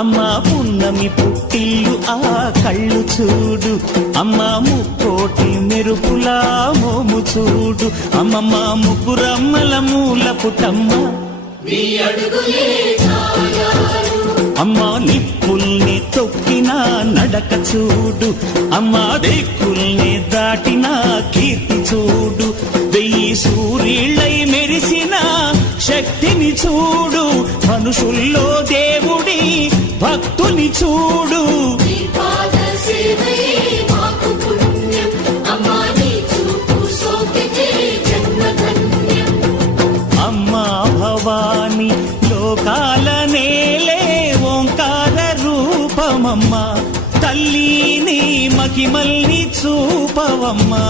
అమ్మా పున్నమి పుట్టిల్లు ఆ కళ్ళు చూడు, అమ్మా ముక్కోటి మెరుపులా మోము చూడు, అమ్మమ్మ ముగ్గురమ్మల మూల పుటమ్మ అమ్మా నిప్పుల్ని తొక్కిన నడక చూడు, అమ్మా దిక్కుల్ని దాటిన కీర్తి చూడు, 1000 సూర్యుళ్ళై మెరిసిన శక్తిని చూడు, మనుషుల్లో దేవుడి భక్తుని చూడు. అమ్మా భవాని లోకాల నేలే ఓంకార రూపమమ్మా, తల్లిని మహిమల్ని చూపవమ్మా.